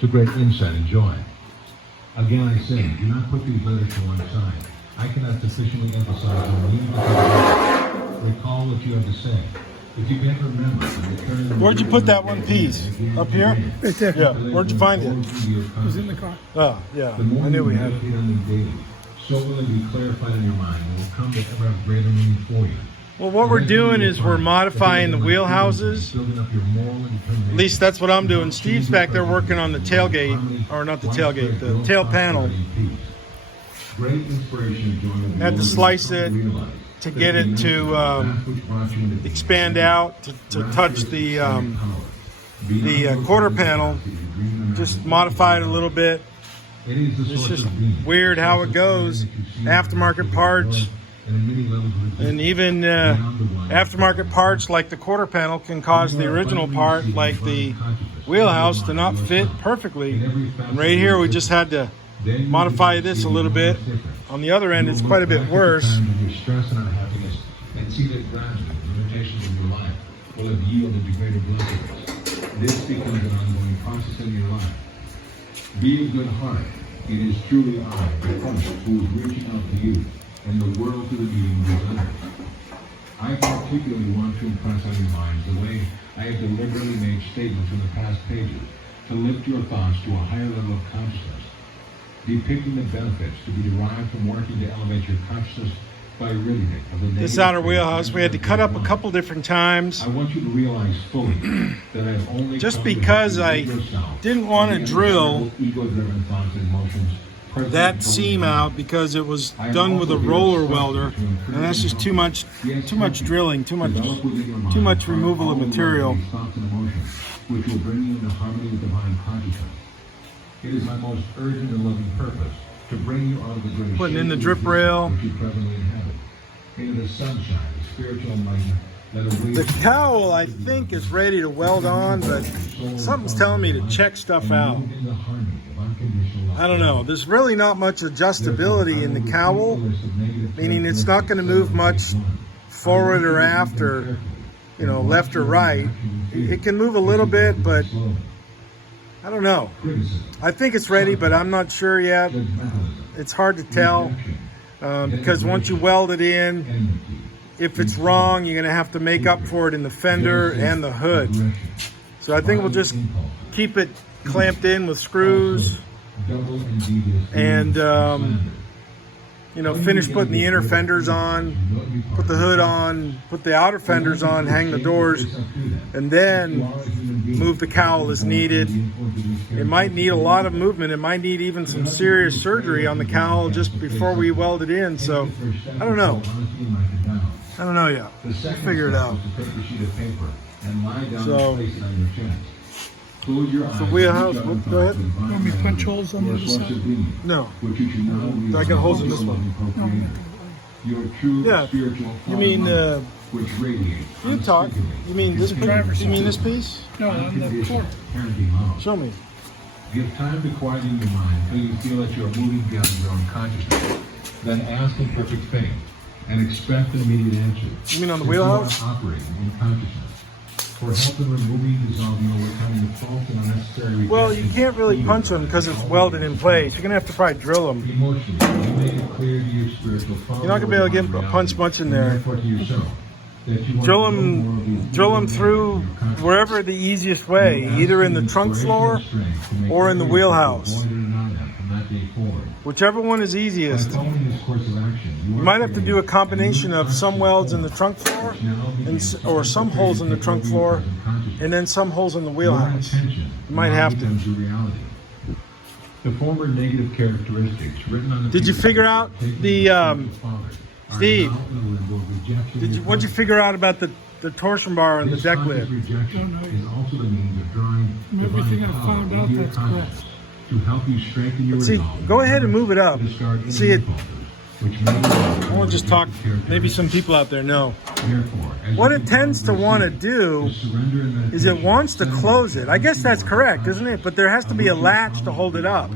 to great insight and joy. Again, I say, do not put these letters to one side. I cannot sufficiently emphasize the need to recall what you have to say. If you can't remember, Where'd you put that one piece? Up here? Right there. Yeah. Where'd you find it? It was in the car. Oh, yeah. I knew we had it. So will it be clarified in your mind and will come to ever have greater meaning for you. Well, what we're doing is we're modifying the wheelhouses. At least that's what I'm doing. Steve's back there working on the tailgate, or not the tailgate, the tail panel. Had to slice it to get it to expand out, to touch the quarter panel. Just modify it a little bit. It's just weird how it goes. Aftermarket parts. And even aftermarket parts like the quarter panel can cause the original part, like the wheelhouse, to not fit perfectly. And right here we just had to modify this a little bit. On the other end it's quite a bit worse. This becomes an ongoing process in your life. Be of good heart. It is truly I, the Christ, who is reaching out to you and the world through the meeting of these letters. I particularly want to impress on your minds the way I have deliberately made statements in the past pages to lift your thoughts to a higher level of consciousness, depicting the benefits to be derived from working to elevate your consciousness by ridding it of the negative. This outer wheelhouse we had to cut up a couple different times. I want you to realize fully that I have only just because I didn't want to drill that seam out because it was done with a roller welder, and that's just too much drilling, too much removal of material. Which will bring you into harmony with divine consciousness. It is my most urgent and loving purpose to bring you out of the great putting in the drip rail, which you presently inhabit, into the sunshine, the spiritual enlightenment. The cowl, I think, is ready to weld on, but something's telling me to check stuff out. I don't know. There's really not much adjustability in the cowl, meaning it's not going to move much forward or aft or, left or right. It can move a little bit, but I don't know. I think it's ready, but I'm not sure yet. It's hard to tell because once you weld it in, if it's wrong, you're going to have to make up for it in the fender and the hood. So I think we'll just keep it clamped in with screws and, finish putting the inner fenders on, put the hood on, put the outer fenders on, hang the doors, and then move the cowl as needed. It might need a lot of movement. It might need even some serious surgery on the cowl just before we weld it in. So I don't know. I don't know yet. We'll figure it out. So the wheelhouse, go ahead. You want me to punch holes on the other side? No. I got holes in this one. Yeah. You mean, you talk. You mean this piece? You mean this piece? No, on the floor. Show me. Give time to quieten your mind until you feel that you are moving beyond your own consciousness. Then ask in perfect faith and expect an immediate answer. You mean on the wheelhouse? Operating in consciousness. For help in removing, dissolving, overcoming the false and unnecessary. Well, you can't really punch them because it's welded in place. You're going to have to probably drill them. Emotionally, you make it clear to your spiritual father. You're not going to be able to get a punch much in there. Drill them through wherever the easiest way, either in the trunk floor or in the wheelhouse. Whichever one is easiest. You might have to do a combination of some welds in the trunk floor or some holes in the trunk floor and then some holes in the wheelhouse. You might have to. The former negative characteristics written on the Did you figure out the Steve? What'd you figure out about the torsion bar and the deck lid? Everything I found out, that's correct. To help you strengthen your resolve. Go ahead and move it up. See it. I want to just talk. Maybe some people out there know. What it tends to want to do is it wants to close it. I guess that's correct, isn't it? But there has to be a latch to hold it up.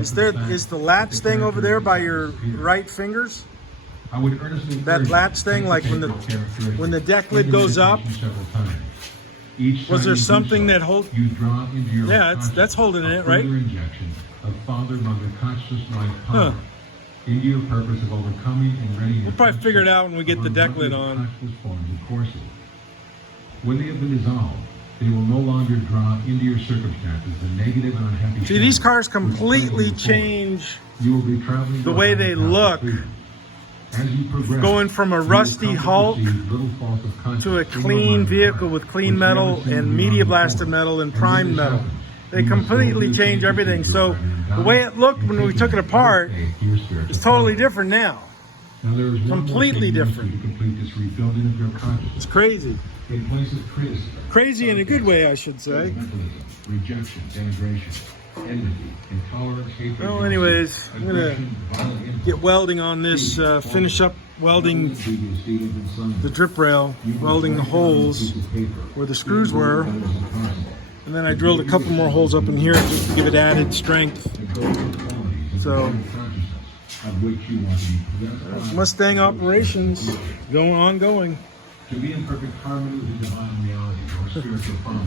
Is the latch thing over there by your right fingers? That latch thing, like when the deck lid goes up, Each Was time there you do something so, that hold? you draw into your Yeah, that's holding consciousness it, a right? further injection of father-mother conscious life power into your purpose of overcoming and readying. We'll probably figure it out when we get the deck lid on. Conscious forms of courses. When they have been dissolved, they will no longer draw into your circumstances the negative and unhappy. See, these cars which completely plague you change You will be traveling the way they look. As you progress, going from a you will rusty come to Hulk perceive little faults of conscience to a in your clean mind vehicle with clean which metal never seemed and beyond media the blasted form. metal and when prime this metal. happens, They you must completely boldly change take everything. your So future the way it looked and when we take took it another apart faith to your spiritual is totally father. different now. Now there is one more Completely thing you must different. do to complete this rebuilding of your consciousness. It's crazy. It places criticism, Crazy in a good way, I should say. judgmentalism, rejection, denigration, enmity, intolerance, hatred. Well, jealousy, anyways, I'm gonna aggression, violent impulse, get welding on this, finish up welding the drip rail, welding the holes where the screws were. And then I drilled a couple more holes up in here just to give it added strength. So, Mustang operations ongoing. To be in perfect harmony with the divine reality or spiritual father,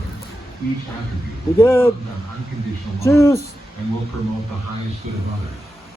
each attribute We good. is unconditional love Juice. and will promote the highest good of others.